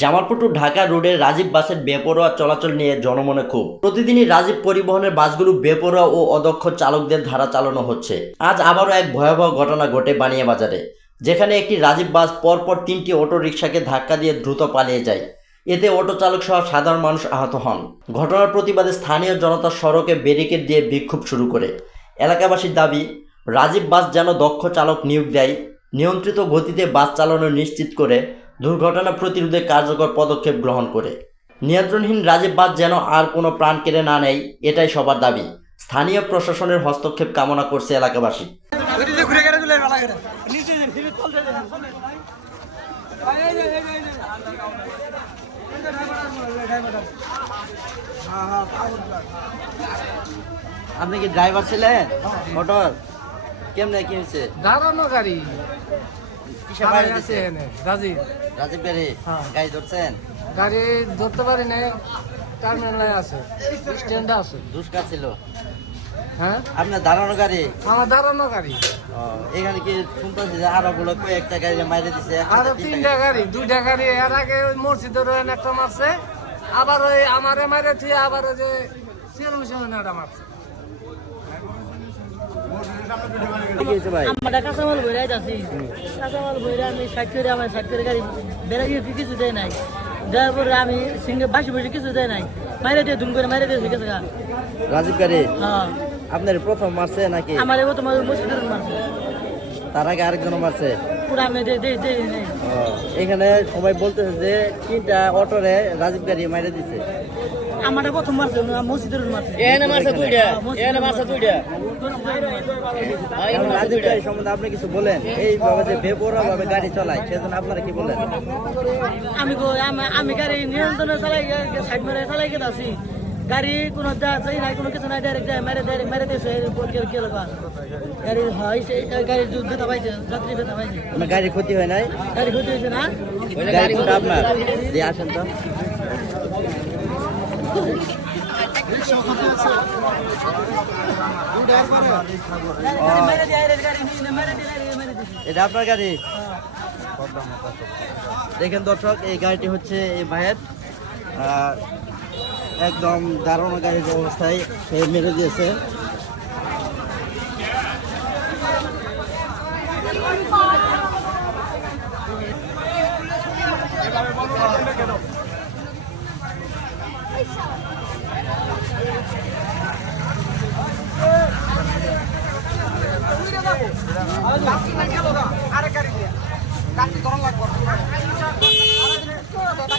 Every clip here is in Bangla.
জামালপুর টু ঢাকা রোডে রাজীব বাসের বেপরোয়া চলাচল নিয়ে জনমনে ক্ষোভ। প্রতিদিনই রাজীব পরিবহনের বাসগুলো বেপরোয়া ও অদক্ষ চালকদের ধারা চালানো হচ্ছে। আজ আবারও এক ভয়াবহ ঘটনা ঘটে বানিয়াবাজারে, যেখানে একটি রাজীব বাস পরপর 3টি অটো রিকশাকে ধাক্কা দিয়ে দ্রুত পালিয়ে যায়। এতে অটো চালক সহ সাধারণ মানুষ আহত হন। ঘটনার প্রতিবাদে স্থানীয় জনতা সড়কে ব্যারিকেড দিয়ে বিক্ষোভ শুরু করে। এলাকাবাসীর দাবি, রাজীব বাস যেন দক্ষ চালক নিয়োগ দেয়, নিয়ন্ত্রিত গতিতে বাস চালানো নিশ্চিত করে, দুর্ঘটনা প্রতিরোধে কার্যকর পদক্ষেপ গ্রহণ করে। নিয়ন্ত্রণহীন রাজীব বাস যেন আর কোনো প্রাণ কেড়ে না নেয়, এটাই সবার দাবি। স্থানীয় প্রশাসনের হস্তক্ষেপ কামনা করছে এলাকাবাসী। আপনি কি ড্রাইভার ছিলেন মোটর? কেমনে কি হয়েছে? দাঁড়ানো গাড়ি কিসে বাইরে দিছে? রাজীব রাজীব গাড়ি গাড়ি ধরছেন? গাড়ি ধরতে পারি নাই, টার্মিনালে আছে, স্ট্যান্ডে আছে। দুষ্কার ছিল? হ্যাঁ, আপনার দাঁড়ানো গাড়ি? আমার দাঁড়ানো গাড়ি। এখানে কি শুনতেছি যে আরো গুলো কয়েকটা গাড়ি মাইরে দিছে? আরো 3টা গাড়ি, 2টা গাড়ি এর আগে ওই মসজিদের একটা মারছে, আবার ওই আমারে মারে থিয়ে আবার ওই যে একটা মারছে। আমরা কাঁচামাল বইরাই যাচ্ছি, কাঁচামাল বইরা আমি আমার 60 করে গাড়ি বেড়ে গিয়ে কিছু দেয় নাই। দেওয়ার পরে আমি সিঙ্গে বাসি বসে কিছু দেয় নাই, মাইরে দিয়ে ধুম করে মাইরে দিয়ে গেছে। রাজীব গাড়ি হ্যাঁ, আপনার প্রথম মারছে নাকি? আমার এবার তোমার মসজিদের মারছে, তার আগে আরেকজন মারছে? পুরো আমি দেই নাই। এখানে সবাই বলতেছে যে 3টা অটোরে রাজীব গাড়ি মাইরে দিছে। আমার প্রথম মারছে, মসজিদের মারছে। রাজীব গাড়ি সম্বন্ধে আপনি কিছু বলেন? এইভাবে যে বেপরোয়া ভাবে গাড়ি চালায়, সেজন্য আপনারা কি বলেন? আমি গাড়ি নিয়ন্ত্রণে চালাই, সাইড মেরে চালাই গেছে আছি। গাড়ি কোনো চাই নাই, কোনো কিছু নাই, ডাইরেক্ট মেরে দিয়েছে। গাড়ি হয় গাড়ি ব্যথা পাইছে, যাত্রী ব্যথা পাইছে। আপনার গাড়ির ক্ষতি হয় নাই? গাড়ি ক্ষতি হয়েছে না? গাড়ি কোনটা আপনার? দিয়ে আসেন তো। এটা আপনার গাড়ি? দেখেন দর্শক, এই গাড়িটি হচ্ছে এই ভাইয়ের। একদম দারুণ গাড়ির অবস্থায় সে মেরে দিয়েছে।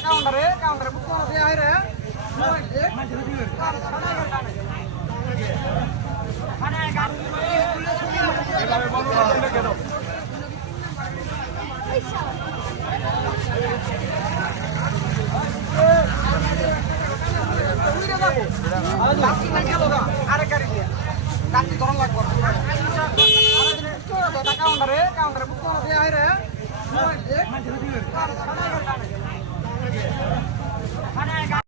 কাউন্টারে